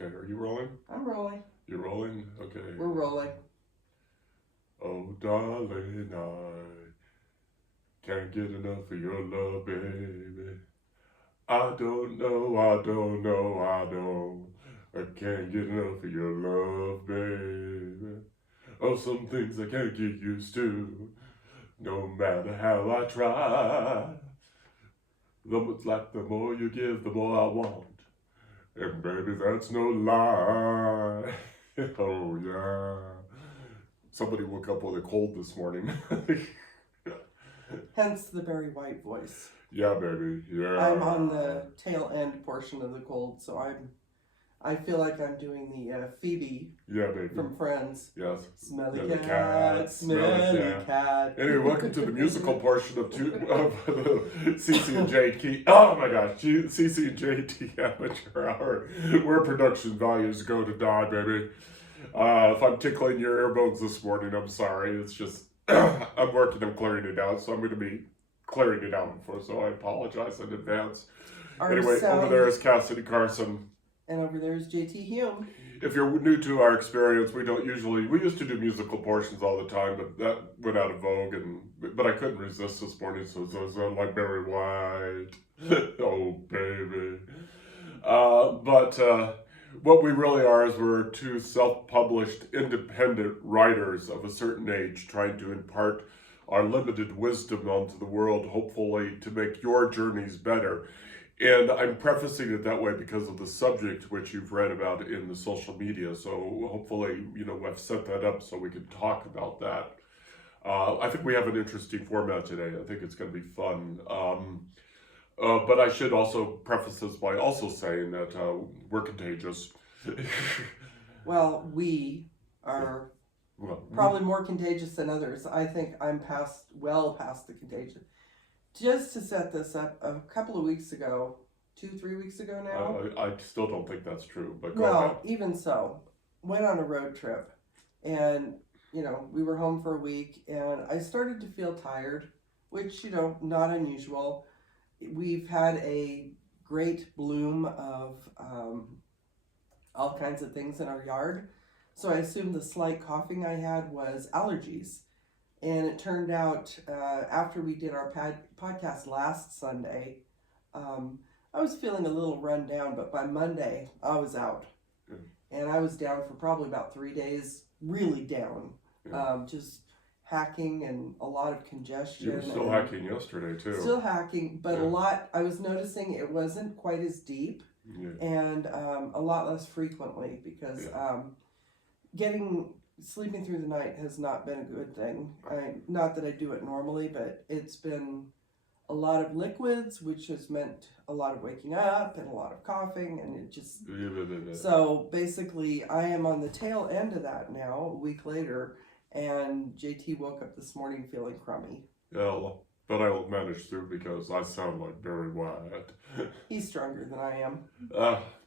Okay, are you rolling? I'm rolling. You're rolling? Okay. We're rolling. Oh, darling, I can't get enough of your love, baby. I don't know, I don't know, I don't. I can't get enough of your love, baby. Oh, some things I can't get used to, no matter how I try. It's like the more you give, the more I want. And baby, that's no lie. Oh, yeah. Somebody woke up with a cold this morning. Hence the Barry White voice. Yeah, baby. Yeah. I'm on the tail end portion of the cold, so I feel like I'm doing the Phoebe Yeah, baby. from Friends. Yes. Smelly Smelly cat, smelly cat. Anyway, welcome to the musical portion of CC and JT. Oh my gosh, CC and JT Amateur Hour, where production values go to die, baby. If I'm tickling your ear bones this morning, I'm sorry. It's just I'm working on clearing it out, so I'm going to be clearing it out so I apologize in advance. Anyway, over there is Cassidy Carson. And over there is JT Hume. If you're new to our experience, we used to do musical portions all the time, but that went out of vogue, but I couldn't resist this morning, so it was like Barry White. Oh, baby. But what we really are is we're two self-published independent writers of a certain age trying to impart our limited wisdom onto the world, hopefully to make your journeys better. And I'm prefacing it that way because of the subject which you've read about in the social media. So hopefully, I've set that up so we can talk about that. I think we have an interesting format today. I think it's going to be fun. But I should also preface this by also saying that we're contagious. Well, we are probably more contagious than others. I think I'm well past the contagion. Just to set this up, a couple of weeks ago, 2-3 weeks ago now. I still don't think that's true, but go ahead. Well, even so, went on a road trip, and we were home for a week, and I started to feel tired, which not unusual. We've had a great bloom of all kinds of things in our yard, so I assumed the slight coughing I had was allergies. And it turned out after we did our podcast last Sunday, I was feeling a little run down, but by Monday I was out. Good. And I was down for probably about 3 days, really down, just hacking and a lot of congestion. You were still hacking yesterday too. Still hacking, but a lot, I was noticing it wasn't quite as deep and a lot less frequently because sleeping through the night has not been a good thing. Not that I do it normally, but it's been a lot of liquids, which has meant a lot of waking up and a lot of coughing, and it just... So basically, I am on the tail end of that now, a week later, and JT woke up this morning feeling crummy. Yeah, but I will manage through because I sound like Barry White. He's stronger than I am.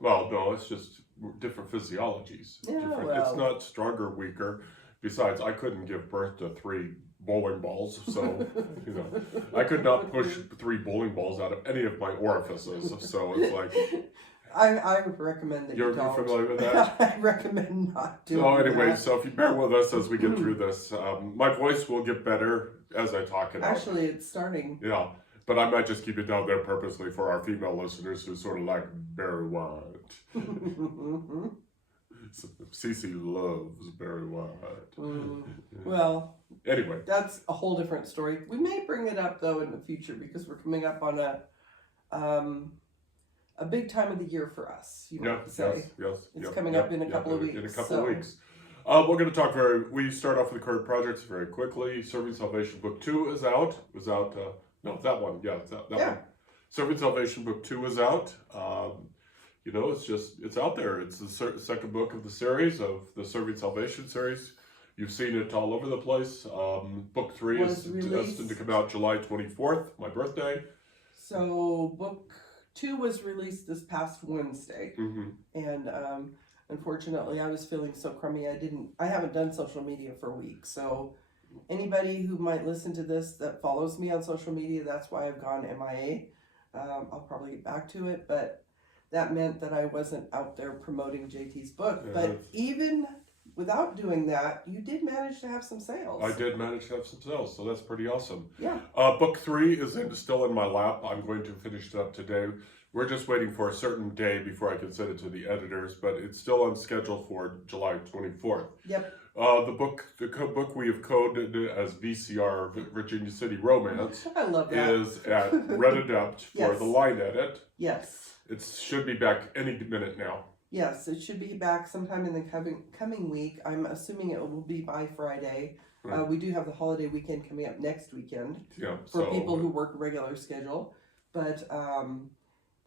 Well, no, it's just different physiologies. Yeah, It's not stronger, weaker. Besides, I couldn't give birth to 3 bowling balls, so I could not push 3 bowling balls out of any of my orifices. So it's like I recommend that you don't. You're familiar with that? I recommend not doing So anyway, that. so if you bear with us as we get through this, my voice will get better as I talk it out. Actually, it's starting. Yeah, but I might just keep it down there purposely for our female listeners who sort of like Barry White. Cece loves Barry White. Well, anyway, that's a whole different story. We may bring it up though in the future because we're coming up on a big time of the year for us. Yes. It's coming up in a couple of weeks. In a couple of weeks. We're going to talk we start off with the current projects very quickly. Serving Salvation Book 2 is out. No, that one. Yeah, that one. Serving Salvation Book 2 is out. It's out there. It's the second book of the series, of the Serving Salvation series. You've seen it all over the place. Book 3 is destined to come out July 24th, my birthday. So book 2 was released this past Wednesday. And unfortunately, I was feeling so crummy. I haven't done social media for a week. So anybody who might listen to this that follows me on social media, that's why I've gone MIA. I'll probably get back to it, but that meant that I wasn't out there promoting JT's book. Yeah, But even without doing that, you did manage to have some sales. I did manage to have some sales, so that's pretty awesome. Yeah. Book 3 is still in my lap. I'm going to finish it up today. We're just waiting for a certain day before I can send it to the editors, but it's still on schedule for July 24th. Yep. The book we have coded as VCR, Virginia City Romance, I love that. is at Red Adept for Yes. the line edit. Yes. It should be back any minute now. Yes, it should be back sometime in the coming week. I'm assuming it will be by Friday. Right. We do have the holiday weekend coming up next weekend Yeah, for people who work a regular schedule. But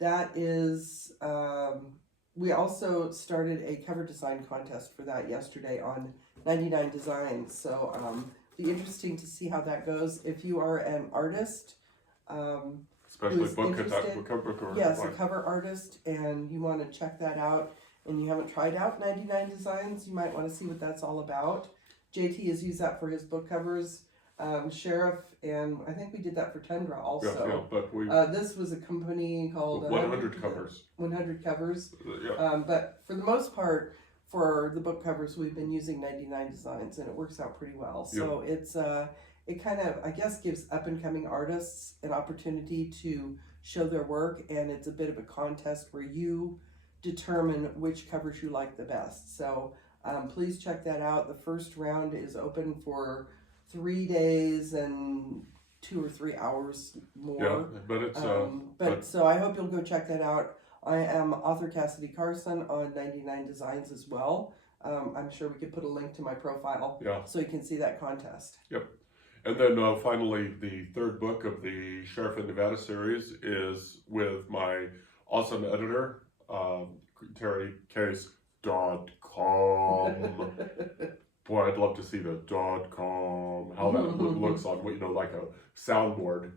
that is, we also started a cover design contest for that yesterday on 99 Designs. So be interesting to see how that goes. If you are an artist, especially who's book at that interested, book or yes, a cover artist, and you want to check that out, and you haven't tried out 99 Designs, you might want to see what that's all about. JT has used that for his book covers. Sheriff, and I think we did that for Tundra also. Yeah, but we This was a company called 100 covers. 100 Covers. Yeah. But for the most part, for the book covers, we've been using 99 Designs, and it works out pretty well. So it's it kind of, I guess, gives up and coming artists an opportunity to show their work, and it's a bit of a contest where you determine which covers you like the best. So please check that out. The first round is open for 3 days and 2 or 3 hours more. Yeah, but it's so I hope you'll go check that out. I am author Cassidy Carson on 99 Designs as well. I'm sure we could put a link to my profile so you can see that contest. Yep. And then finally, the third book of the Sheriff in Nevada series is with my awesome editor, TerryCase.com. Boy, I'd love to see the .com, how that looks on, like a soundboard.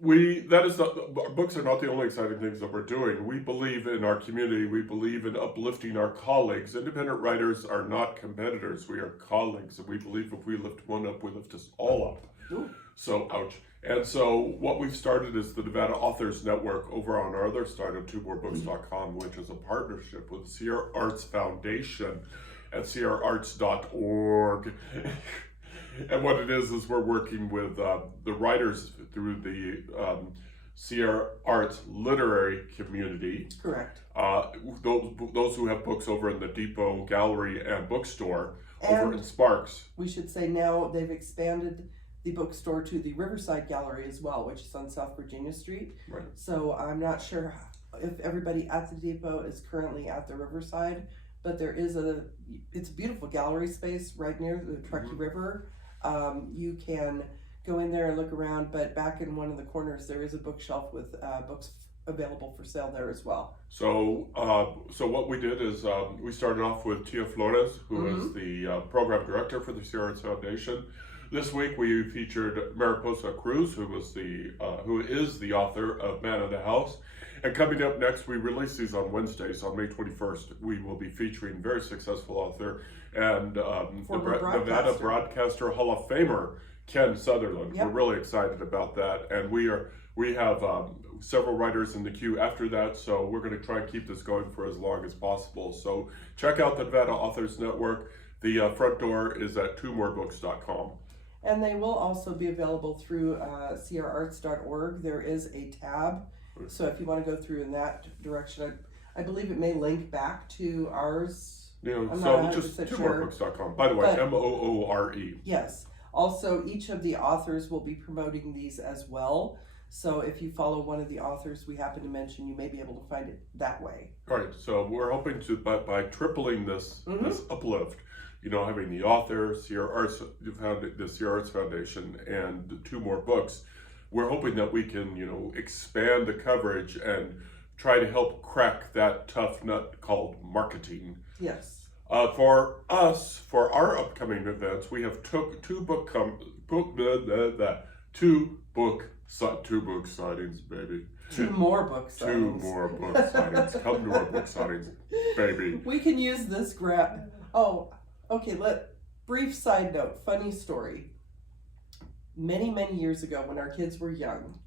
Books are not the only exciting things that we're doing. We believe in our community. We believe in uplifting our colleagues. Independent writers are not competitors. We are colleagues, and we believe if we lift one up, we lift us all up. Ooh. So, ouch. And so what we've started is the Nevada Authors Network over on our other site of twomorebooks.com, which is a partnership with the Sierra Arts Foundation at sierraarts.org. And what it is we're working with the writers through the Sierra Arts literary community. Correct. Those who have books over in the Depot Gallery and Bookstore over And in Sparks. we should say now they've expanded the bookstore to the Riverside Gallery as well, which is on South Virginia Street. Right. So I'm not sure if everybody at the Depot is currently at the Riverside, but there is it's a beautiful gallery space right near the Truckee River. You can go in there and look around, but back in one of the corners there is a bookshelf with books available for sale there as well. So what we did is we started off with Tia Flores, who is the program director for the Sierra Arts Foundation. This week we featured Mariposa Cruz, who is the author of Man of the House. And coming up next, we release these on Wednesdays. On May 21st, we will be featuring very successful author and Nevada Broadcaster Hall of Famer Ken Sutherland. Yep. We're really excited about that, and we have several writers in the queue after that. So we're going to try and keep this going for as long as possible. So check out the Nevada Authors Network. The front door is at twomorebooks.com. And they will also be available through sierraarts.org. There is a tab. So if you want to go through in that direction, I believe it may link back to ours. So just twomorebooks.com. By the way, Moore. Yes. Also, each of the authors will be promoting these as well. So if you follow one of the authors we happen to mention, you may be able to find it that way. All right. So we're hoping to, by tripling this uplift, having the author, the Sierra Arts Foundation, and 2 more books, we're hoping that we can, expand the coverage and try to help crack that tough nut called marketing. Yes. For us, for our upcoming events, we have two book sightings, baby. 2 more book signings. 2 more book signings. Come to our book signings, baby. We can use this graph. Oh, okay. Brief side note, funny story. Many, many years ago when our kids were young,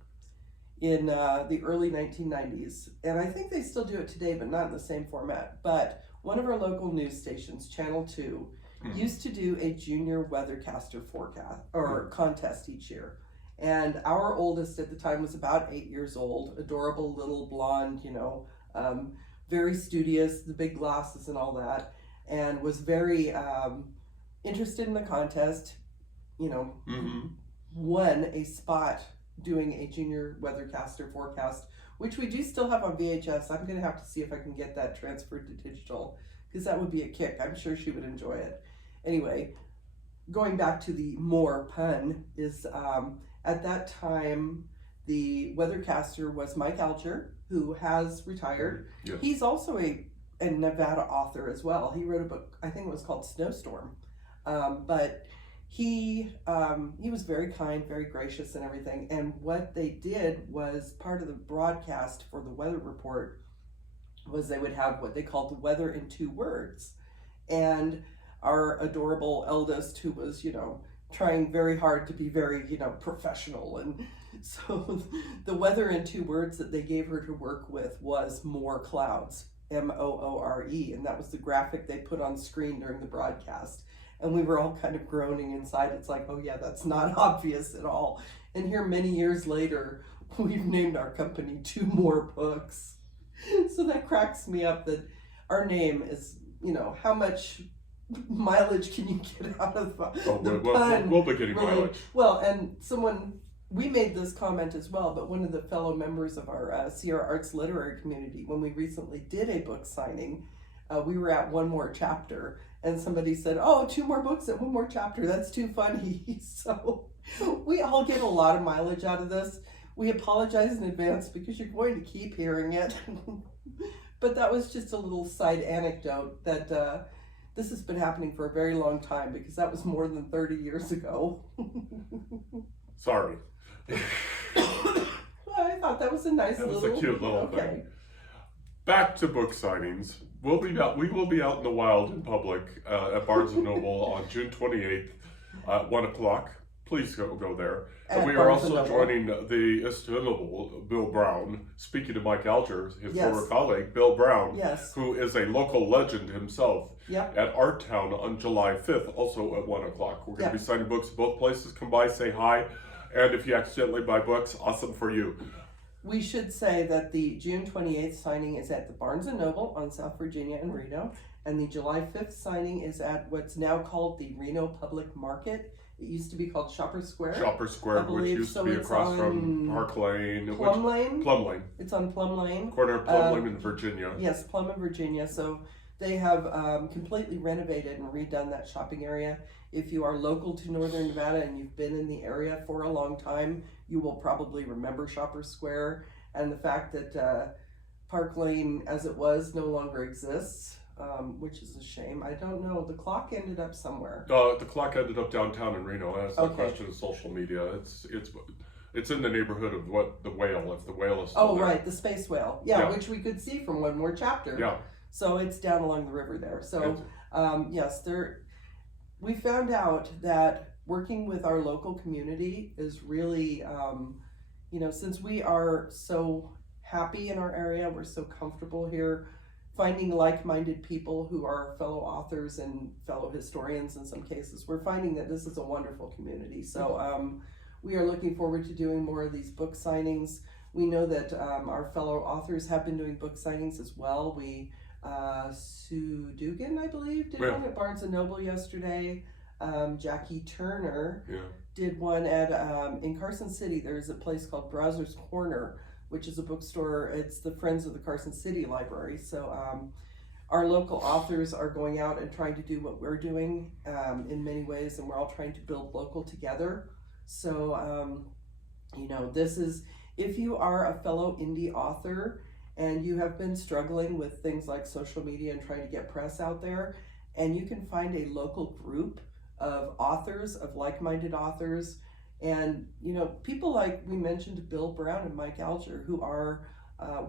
in the early 1990s. And I think they still do it today, but not in the same format. But one of our local news stations, Channel 2, used to do a junior weathercaster forecast or contest each year. And our oldest at the time was about 8 years old, adorable little blonde, very studious, the big glasses and all that, and was very interested in the contest, won a spot doing a junior weathercaster forecast, which we do still have on VHS. I'm going to have to see if I can get that transferred to digital, because that would be a kick. I'm sure she would enjoy it. Anyway, going back to the more pun is at that time, the weathercaster was Mike Alger, who has retired. Yes. He's also a Nevada author as well. He wrote a book, I think it was called Snowstorm. But he was very kind, very gracious and everything. And what they did was, part of the broadcast for the weather report was they would have what they called the weather in 2 words. And our adorable eldest, who was, trying very hard to be very, professional. And so the weather in 2 words that they gave her to work with was more clouds, Moore. And that was the graphic they put on screen during the broadcast. And we were all kind of groaning inside. It's like, oh yeah, that's not obvious at all. And here many years later, we've named our company 2 More Books. So that cracks me up that our name is, how much mileage can you get out of the pun? We'll be getting really, mileage. Well, and we made this comment as well, but one of the fellow members of our Sierra Arts literary community, when we recently did a book signing, we were at 1 more chapter, and somebody said, oh, 2 more books at 1 more chapter, that's too funny. So we all get a lot of mileage out of this. We apologize in advance because you're going to keep hearing it. But that was just a little side anecdote that this has been happening for a very long time, because that was more than 30 years ago. Sorry. Well, I thought that was a nice That was little... a cute little thing. Back to book signings. We will be out in the wild in public at Barnes & Noble on June 28th at 1 o'clock. Please go there. And we are also joining the estimable Bill Brown. Speaking of Mike Alger, his former colleague, Bill Brown, who is a local legend himself, at Art Town on July 5th, also at 1 o'clock. We're going to be signing books at both places. Come by, say hi. And if you accidentally buy books, awesome for you. We should say that the June 28th signing is at the Barnes & Noble on South Virginia and Reno, and the July 5th signing is at what's now called the Reno Public Market. It used to be called Shopper Square. Shopper Square, which used to be across from Park Lane. Plum Lane? Plum Lane. It's on Plum Lane. Corner of Plum Lane in Virginia. Yes, Plum in Virginia. So they have completely renovated and redone that shopping area. If you are local to Northern Nevada and you've been in the area for a long time, you will probably remember Shopper Square, and the fact that Park Lane, as it was, no longer exists, which is a shame. I don't know. The clock ended up somewhere. The clock ended up downtown in Reno. That's the question of social media. It's in the neighborhood of what the whale, if the whale is still there. Right, the space whale. Yeah, which we could see from 1 more chapter. Yeah. So it's down along the river there. So yes, we found out that working with our local community is really, since we are so happy in our area, we're so comfortable here, finding like-minded people who are fellow authors and fellow historians in some cases, we're finding that this is a wonderful community. So we are looking forward to doing more of these book signings. We know that our fellow authors have been doing book signings as well. Sue Dugan, I believe, did one at Barnes & Noble yesterday. Jackie Turner did one at in Carson City. There's a place called Browser's Corner, which is a bookstore. It's the Friends of the Carson City Library. So our local authors are going out and trying to do what we're doing in many ways, and we're all trying to build local together. So this is, if you are a fellow indie author and you have been struggling with things like social media and trying to get press out there, and you can find a local group of authors, of like-minded authors, and people like we mentioned, Bill Brown and Mike Alger, who are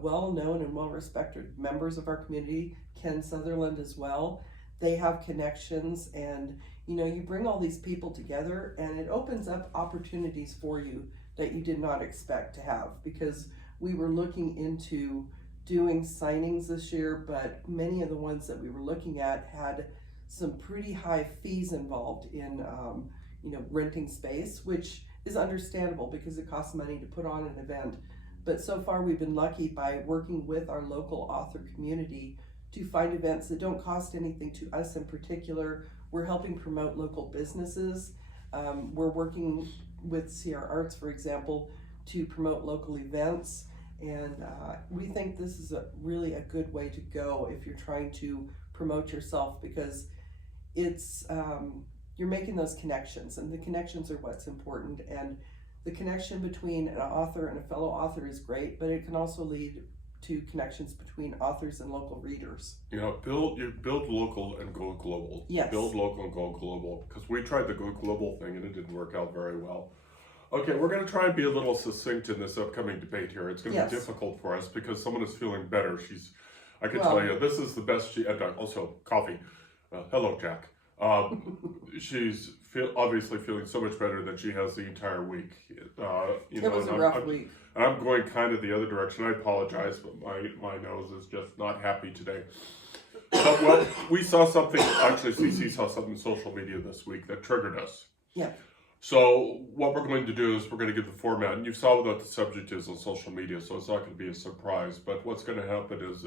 well-known and well-respected members of our community, Ken Sutherland as well. They have connections, and you bring all these people together, and it opens up opportunities for you that you did not expect to have, because we were looking into doing signings this year, but many of the ones that we were looking at had some pretty high fees involved in, renting space, which is understandable because it costs money to put on an event. But so far, we've been lucky by working with our local author community to find events that don't cost anything to us in particular. We're helping promote local businesses. We're working with CR Arts, for example, to promote local events. And we think this is really a good way to go if you're trying to promote yourself, because it's you're making those connections, and the connections are what's important. And the connection between an author and a fellow author is great, but it can also lead to connections between authors and local readers. Build local and go global. Yes. Build local and go global, because we tried the go global thing and it didn't work out very well. Okay, we're going to try and be a little succinct in this upcoming debate here. It's going to be difficult for us because someone is feeling better. I can tell you, this is the best and also coffee. Hello, Jack. She's obviously feeling so much better than she has the entire week. It was a rough week. And I'm going kind of the other direction. I apologize, but my nose is just not happy today. Well, we saw something, actually CC saw something on social media this week that triggered us. Yeah. So what we're going to do is we're going to give the format, and you saw what the subject is on social media, so it's not going to be a surprise. But what's going to happen is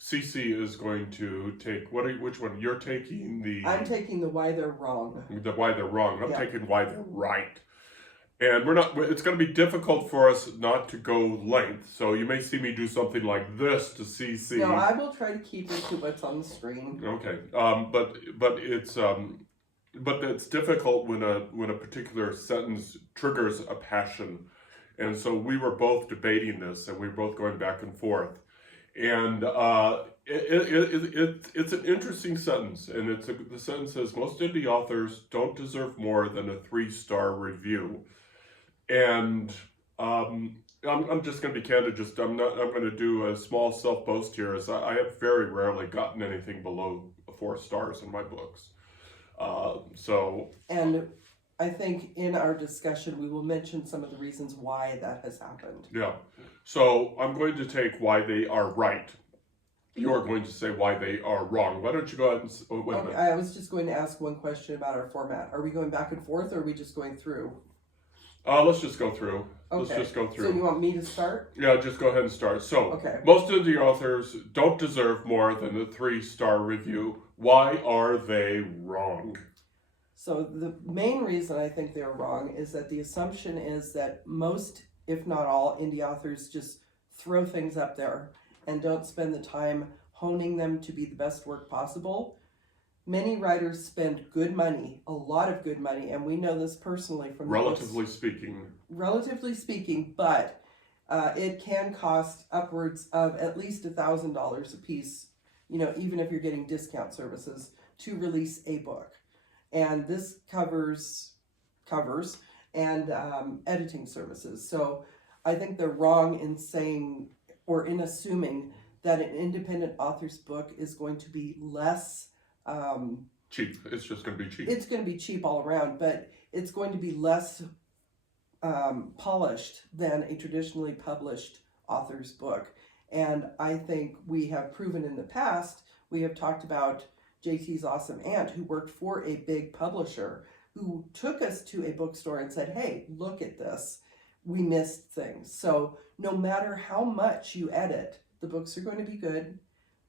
CC is going to take, which one? You're taking the... I'm taking the why they're wrong. The why they're wrong. I'm taking why they're right. And it's going to be difficult for us not to go length. So you may see me do something like this to CC. No, I will try to keep it to what's on the screen. Okay. But it's difficult when a particular sentence triggers a passion. And so we were both debating this, and we were both going back and forth. And it's an interesting sentence, and the sentence says, most indie authors don't deserve more than a 3-star review. And I'm just going to be candid. I'm going to do a small self-boast here, as I have very rarely gotten anything below 4 stars in my books. And I think in our discussion we will mention some of the reasons why that has happened. Yeah. So I'm going to take why they are right. You're going to say why they are wrong. Why don't you go ahead and... wait a minute. I was just going to ask one question about our format. Are we going back and forth, or are we just going through? Let's just go through. Okay. Let's just go through. So you want me to start? Yeah, just go ahead and start. So, okay. Most indie authors don't deserve more than a 3-star review. Why are they wrong? So the main reason I think they're wrong is that the assumption is that most, if not all, indie authors just throw things up there and don't spend the time honing them to be the best work possible. Many writers spend good money, a lot of good money, and we know this personally from relatively speaking. Relatively speaking, but it can cost upwards of at least $1,000 a piece, even if you're getting discount services, to release a book. And this covers and editing services. So I think they're wrong in saying, or in assuming, that an independent author's book is going to be less cheap. It's just going to be cheap. It's going to be cheap all around, but it's going to be less polished than a traditionally published author's book. And I think we have proven in the past, we have talked about JT's awesome aunt, who worked for a big publisher, who took us to a bookstore and said, hey, look at this. We missed things. So no matter how much you edit, the books are going to be good.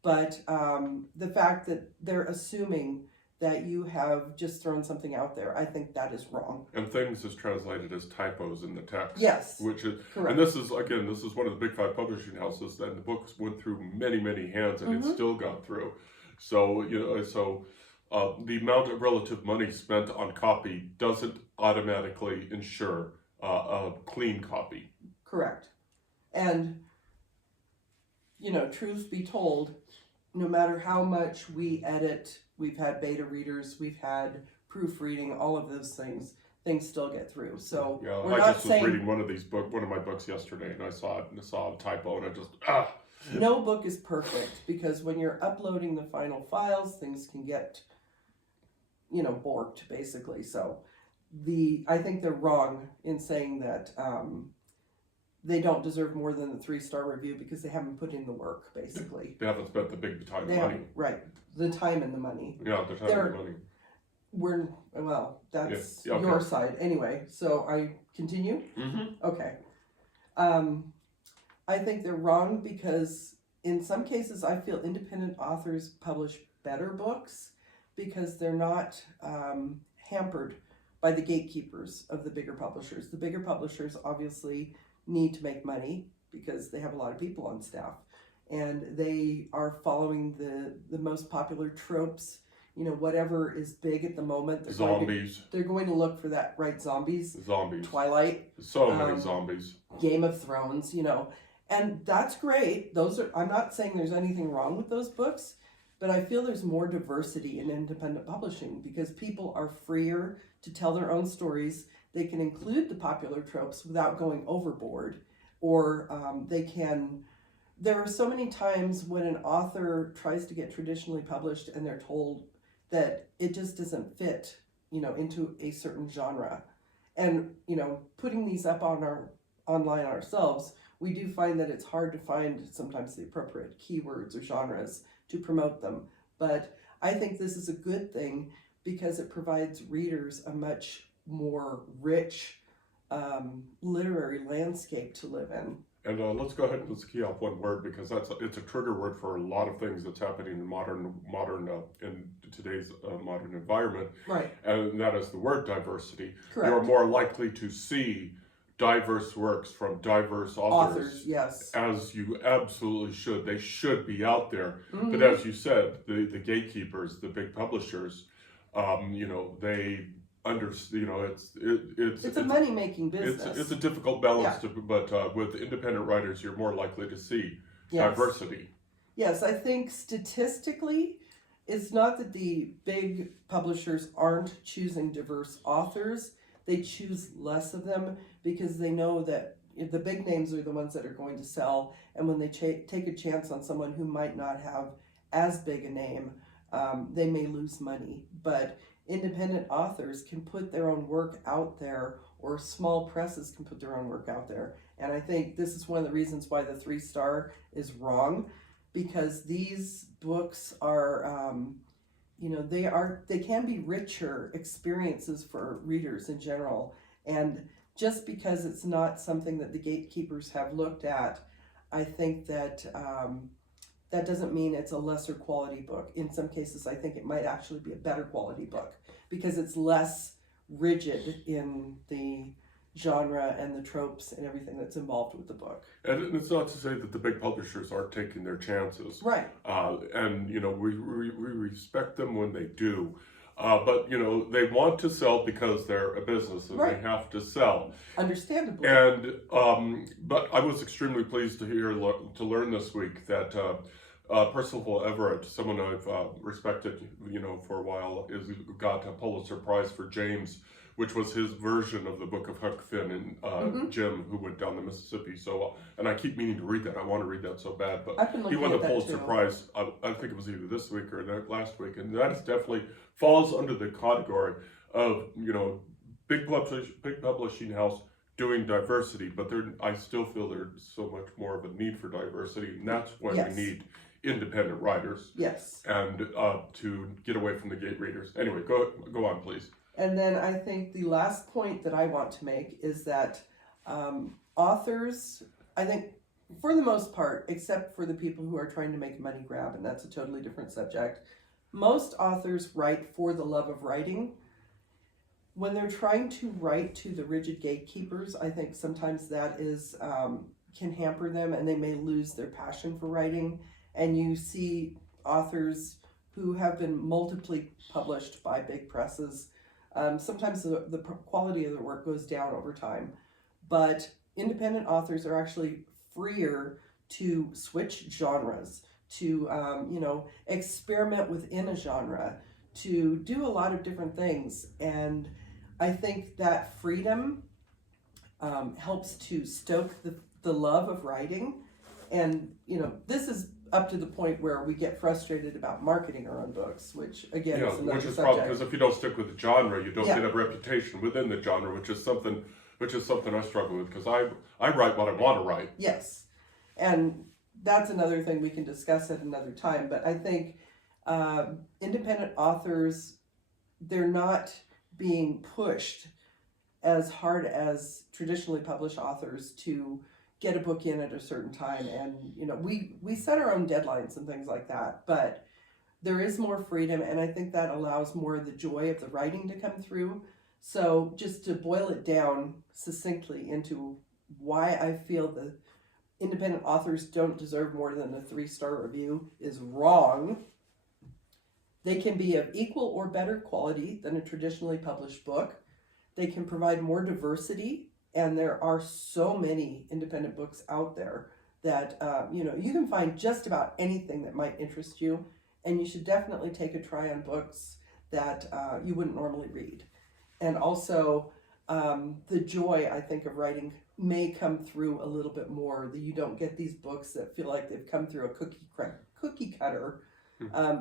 But the fact that they're assuming that you have just thrown something out there, I think that is wrong. And things is translated as typos in the text. Yes. Which is correct. And this is one of the big 5 publishing houses, that the books went through many, many hands, and it still got through. So, the amount of relative money spent on copy doesn't automatically ensure a clean copy. Correct. And, truth be told, no matter how much we edit, we've had beta readers, we've had proofreading, all of those things still get through. So yeah, we're I not just saying... was reading one of my books yesterday, and I saw a typo, and I just No book is perfect, because when you're uploading the final files, things can get, borked, basically. So I think they're wrong in saying that they don't deserve more than the 3-star review because they haven't put in the work, basically. They haven't spent the big time They money. haven't, right, the time and the money. Yeah, the time and the money. That's Yeah, okay. your side. Anyway, so I continue? Mm-hmm. Okay. I think they're wrong because in some cases I feel independent authors publish better books because they're not hampered by the gatekeepers of the bigger publishers. The bigger publishers obviously need to make money because they have a lot of people on staff, and they are following the most popular tropes. You know, whatever is big at the moment. They're going to look for that, right? Zombies. Twilight. So many zombies. Game of Thrones, you know. And that's great. I'm not saying there's anything wrong with those books, but I feel there's more diversity in independent publishing because people are freer to tell their own stories. They can include the popular tropes without going overboard, or there are so many times when an author tries to get traditionally published and they're told that it just doesn't fit, you know, into a certain genre. And, you know, putting these up on online ourselves, we do find that it's hard to find sometimes the appropriate keywords or genres to promote them. But I think this is a good thing because it provides readers a much more rich literary landscape to live in. And let's go ahead and let's key off one word because it's a trigger word for a lot of things that's happening in in today's modern environment. Right. And that is the word diversity. Correct. You're more likely to see diverse works from diverse authors. Yes. As you absolutely should. They should be out there. Mm-hmm. But as you said, the gatekeepers, the big publishers, you know, they you know, it's a money-making business. It's a difficult balance, but with independent writers, you're more likely to see diversity. Yes, I think statistically, it's not that the big publishers aren't choosing diverse authors. They choose less of them because they know that the big names are the ones that are going to sell, and when they take a chance on someone who might not have as big a name, they may lose money. But independent authors can put their own work out there, or small presses can put their own work out there. And I think this is one of the reasons why the 3-star is wrong, because these books are, you know, they can be richer experiences for readers in general. And just because it's not something that the gatekeepers have looked at, I think that that doesn't mean it's a lesser quality book. In some cases, I think it might actually be a better quality book because it's less rigid in the genre and the tropes and everything that's involved with the book. And it's not to say that the big publishers aren't taking their chances. Right. And, you know, we respect them when they do. But, you know, they want to sell because they're a business and they have to sell. Understandably. And, but I was extremely pleased to learn this week that Percival Everett, someone I've respected, you know, for a while, got a Pulitzer Prize for James, which was his version of the book of Huck Finn and Jim, who went down the Mississippi. So, and I keep meaning to read that. I want to read that so bad. But he won the Pulitzer Prize. I think it was either this week or last week, and that is definitely falls under the category of, you know, big publishing house doing diversity. But I still feel there's so much more of a need for diversity, and that's why we need independent writers. Yes. And to get away from the gate readers. Anyway, go on, please. And then I think the last point that I want to make is that authors, I think for the most part, except for the people who are trying to make a money grab, and that's a totally different subject, most authors write for the love of writing. When they're trying to write to the rigid gatekeepers, I think sometimes that is can hamper them and they may lose their passion for writing. And you see authors who have been multiply published by big presses. Sometimes the quality of their work goes down over time. But independent authors are actually freer to switch genres, to you know, experiment within a genre, to do a lot of different things. And I think that freedom helps to stoke the love of writing. And, you know, this is up to the point where we get frustrated about marketing our own books, which again Yeah, is another which is problem subject. because if you don't stick with the genre, you don't Yeah. get a reputation within the genre, which is something I struggle with because I write what I want to write. Yes, and that's another thing we can discuss at another time. But I think independent authors, they're not being pushed as hard as traditionally published authors to get a book in at a certain time. And we set our own deadlines and things like that, but there is more freedom, and I think that allows more of the joy of the writing to come through. So just to boil it down succinctly into why I feel the independent authors don't deserve more than a 3-star review is wrong. They can be of equal or better quality than a traditionally published book. They can provide more diversity, and there are so many independent books out there that you can find just about anything that might interest you, and you should definitely take a try on books that you wouldn't normally read. And also, the joy, I think, of writing may come through a little bit more. That you don't get these books that feel like they've come through a cookie cutter,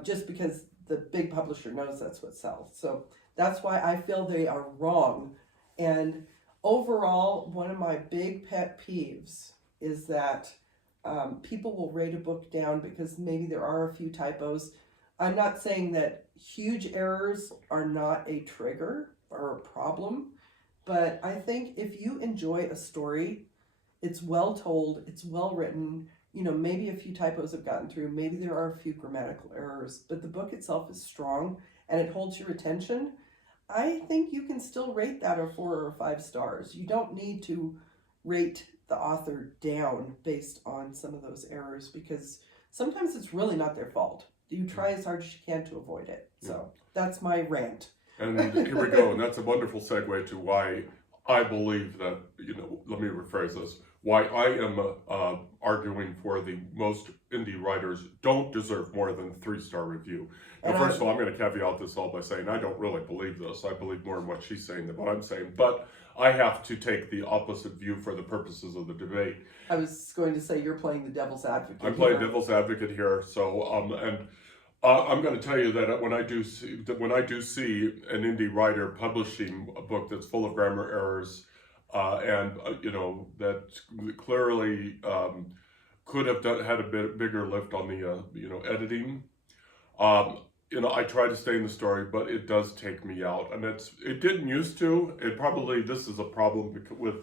just because the big publisher knows that's what sells. So that's why I feel they are wrong. And overall, one of my big pet peeves is that people will rate a book down because maybe there are a few typos. I'm not saying that huge errors are not a trigger or a problem, but I think if you enjoy a story, it's well told, it's well written, maybe a few typos have gotten through, maybe there are a few grammatical errors, but the book itself is strong and it holds your attention. I think you can still rate that a 4 or 5 stars. You don't need to rate the author down based on some of those errors because sometimes it's really not their fault. You try as hard as you can to avoid it. So that's my rant. And here we go, and that's a wonderful segue to why I believe that, let me rephrase this, why I am arguing for the most indie writers don't deserve more than a 3-star review. Now, first of all, I'm going to caveat this all by saying I don't really believe this. I believe more in what she's saying than what I'm saying, but I have to take the opposite view for the purposes of the debate. I was going to say you're playing the devil's advocate. I'm playing devil's advocate here, so I'm going to tell you that when I do see an indie writer publishing a book that's full of grammar errors, that clearly could have had a bit bigger lift on the editing. I try to stay in the story, but it does take me out, and it didn't used to. This is a problem with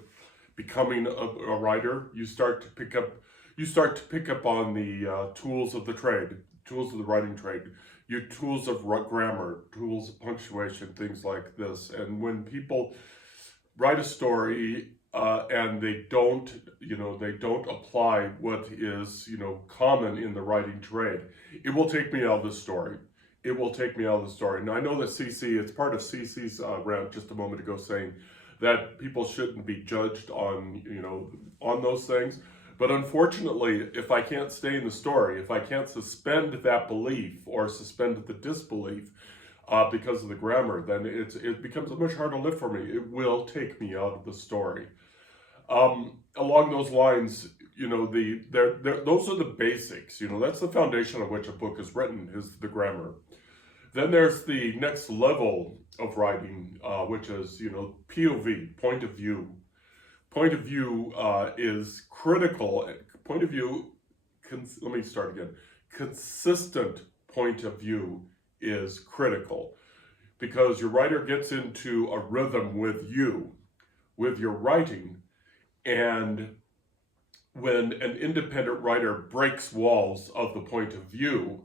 becoming a writer. You start to pick up on the tools of the trade. Tools of the writing trade, your tools of grammar, tools of punctuation, things like this. And when people write a story and they don't apply what is, common in the writing trade, it will take me out of the story. It will take me out of the story. Now I know that it's part of CC's rant just a moment ago saying that people shouldn't be judged on those things. But unfortunately, if I can't stay in the story, if I can't suspend that belief or suspend the disbelief because of the grammar, then it becomes a much harder lift for me. It will take me out of the story. Along those lines, those are the basics. That's the foundation on which a book is written, is the grammar. Then there's the next level of writing, which is POV, point of view. Point of view is critical. Point of view, let me start again. Consistent point of view is critical because your writer gets into a rhythm with your writing, and when an independent writer breaks walls of the point of view,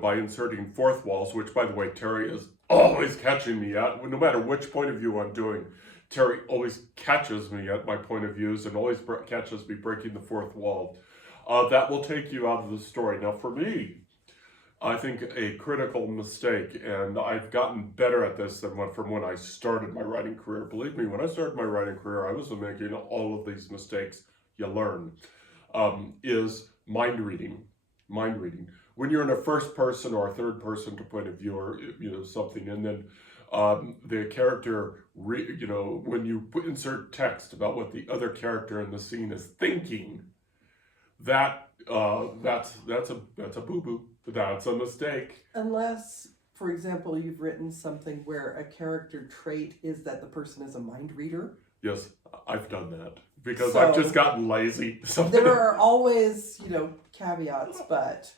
by inserting fourth walls, which by the way, Terry is always catching me at, no matter which point of view I'm doing. Terry always catches me at my point of views and always catches me breaking the fourth wall. That will take you out of the story. Now, for me, I think a critical mistake, and I've gotten better at this from when I started my writing career. Believe me, when I started my writing career, I was making all of these mistakes. You learn. Is mind reading. Mind reading. When you're in a first person or a third person point of view, or something, and then the character, when you insert text about what the other character in the scene is thinking, that that's a boo boo. That's a mistake. Unless, for example, you've written something where a character trait is that the person is a mind reader. Yes, I've done that because I've just gotten lazy. There are always, caveats, but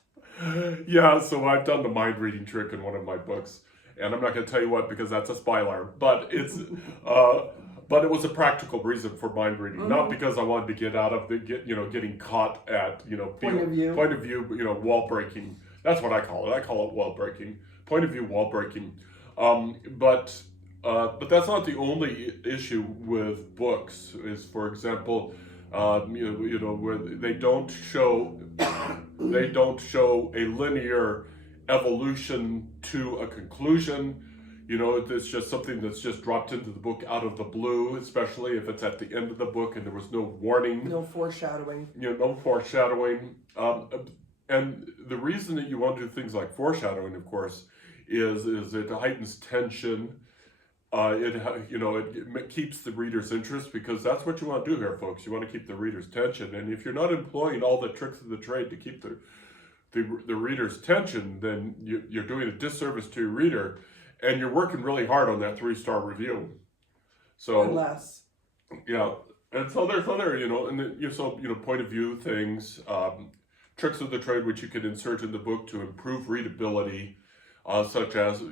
Yeah, so I've done the mind reading trick in one of my books, and I'm not going to tell you what because that's a spoiler. But it was a practical reason for mind reading, not because I wanted to get out of getting caught at point of view, wall breaking. That's what I call it. I call it wall breaking, point of view wall breaking. But that's not the only issue with books. Is, for example, where they don't show a linear evolution to a conclusion. It's just something that's just dropped into the book out of the blue, especially if it's at the end of the book and there was no warning. No foreshadowing. No foreshadowing. And the reason that you want to do things like foreshadowing, of course, is it heightens tension. It keeps the reader's interest, because that's what you want to do here, folks. You want to keep the reader's tension, and if you're not employing all the tricks of the trade to keep the reader's tension, then you're doing a disservice to your reader, and you're working really hard on that 3-star review. So or less. Yeah, and so there's other point of view things, tricks of the trade which you can insert in the book to improve readability. Such as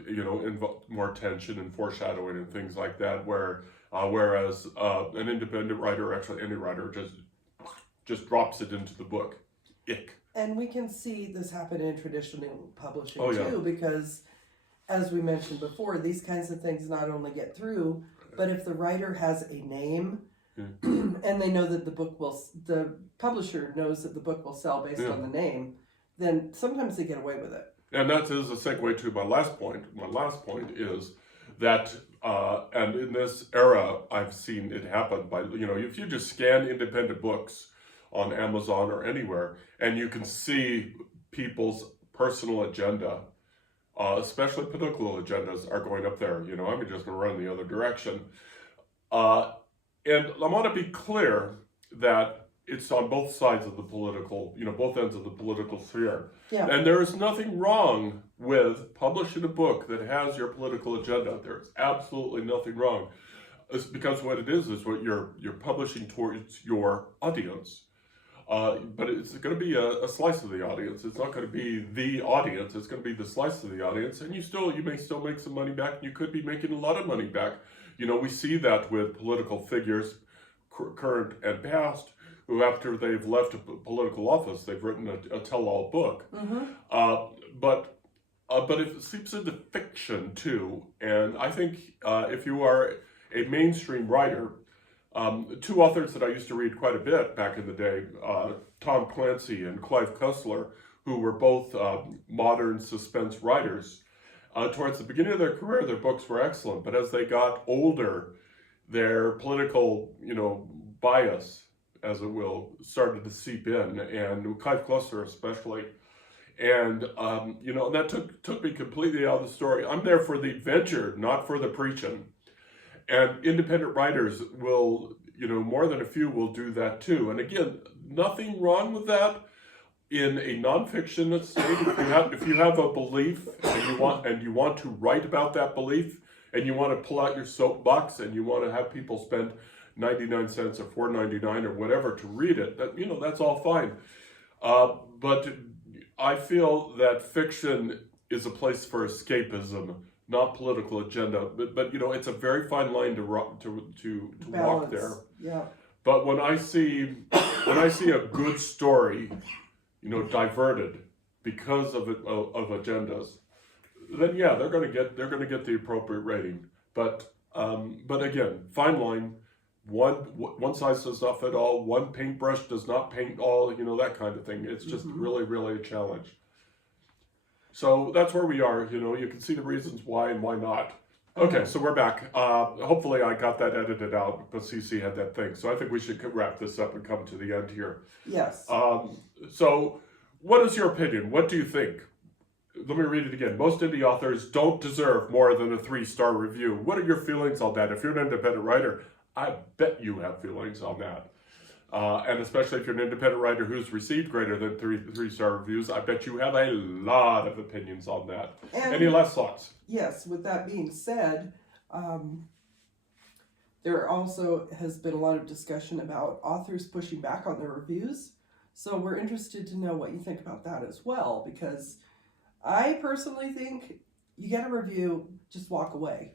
more tension and foreshadowing and things like that, whereas an independent writer, actually any writer, just drops it into the book. Ick. And we can see this happen in traditional publishing yeah. too, because as we mentioned before, these kinds of things not only get through, but if the writer has a name and they know that the publisher knows that the book will sell based on the name, then sometimes they get away with it. And that is a segue to my last point. My last point is that, and in this era, I've seen it happen by, if you just scan independent books on Amazon or anywhere, and you can see people's personal agenda, especially political agendas, are going up there. I'm just going to run the other direction. And I want to be clear that it's on both sides of the political, both ends of the political sphere. Yeah. And there is nothing wrong with publishing a book that has your political agenda. There's absolutely nothing wrong. It's because what it is what you're publishing towards your audience. But it's going to be a slice of the audience. It's not going to be the audience. It's going to be the slice of the audience. And you may still make some money back. You could be making a lot of money back. We see that with political figures, current and past, who after they've left a political office, they've written a tell-all book. But it seeps into fiction too. And I think if you are a mainstream writer, 2 authors that I used to read quite a bit back in the day, Tom Clancy and Clive Cussler, who were both modern suspense writers, towards the beginning of their career, their books were excellent. But as they got older, their political, bias, as it will, started to seep in, and Clive Cussler especially. And, that took me completely out of the story. I'm there for the adventure, not for the preaching. And independent writers will, more than a few will do that too. And again, nothing wrong with that in a nonfiction state. If you have a belief and you want to write about that belief, and you want to pull out your soapbox and you want to have people spend 99 cents or $4.99 or whatever to read it, that's all fine. But I feel that fiction is a place for escapism, not political agenda. But it's a very fine line to walk there. Yeah. But when I see a good story, diverted because of agendas, then yeah, they're going to get the appropriate rating. But again, fine line. One size does not fit all. One paintbrush does not paint all. That kind of thing. It's just really, really a challenge. So that's where we are. You can see the reasons why and why not. Okay, so we're back. Hopefully I got that edited out, but CC had that thing. So I think we should wrap this up and come to the end here. Yes. So what is your opinion? What do you think? Let me read it again. Most indie authors don't deserve more than a 3-star review. What are your feelings on that? If you're an independent writer, I bet you have feelings on that. And especially if you're an independent writer who's received greater than three-star reviews, I bet you have a lot of opinions on that. And Any last thoughts? yes, with that being said, there also has been a lot of discussion about authors pushing back on their reviews. So we're interested to know what you think about that as well, because I personally think you get a review, just walk away.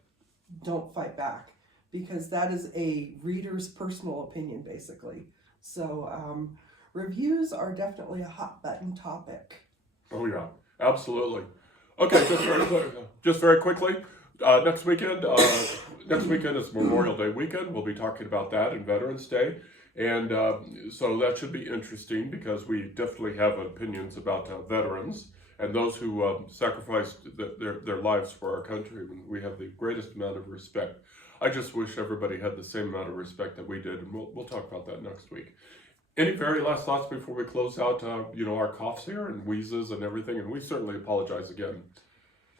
Don't fight back, because that is a reader's personal opinion, basically. So reviews are definitely a hot button topic. Oh yeah, absolutely. Okay, just very quickly. Next weekend is Memorial Day weekend. We'll be talking about that and Veterans Day, and so that should be interesting because we definitely have opinions about veterans and those who sacrificed their lives for our country. We have the greatest amount of respect. I just wish everybody had the same amount of respect that we did, and we'll talk about that next week. Any very last thoughts before we close out? Our coughs here and wheezes and everything, and we certainly apologize again.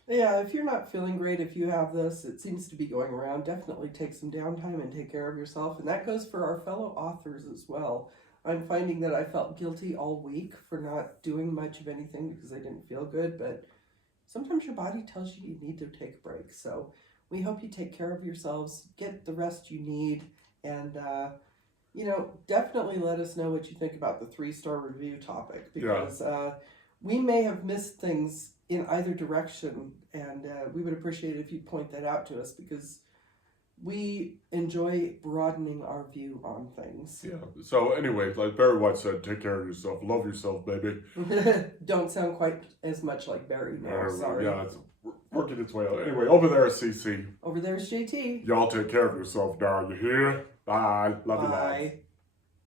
Yeah, if you're not feeling great, if you have this, it seems to be going around, definitely take some downtime and take care of yourself. And that goes for our fellow authors as well. I'm finding that I felt guilty all week for not doing much of anything because I didn't feel good, but sometimes your body tells you you need to take a break. So we hope you take care of yourselves, get the rest you need, and definitely let us know what you think about the 3-star review topic, because we may have missed things in either direction, and we would appreciate it if you point that out to us, because we enjoy broadening our view on things. Yeah. So anyway, like Barry White said, take care of yourself. Love yourself, baby. Don't sound quite as much like Barry now. Sorry. Yeah, it's working its way out. Anyway, over there is CC. Over there's JT. Y'all take care of yourself, darling. You hear? Bye. Love you, Bye.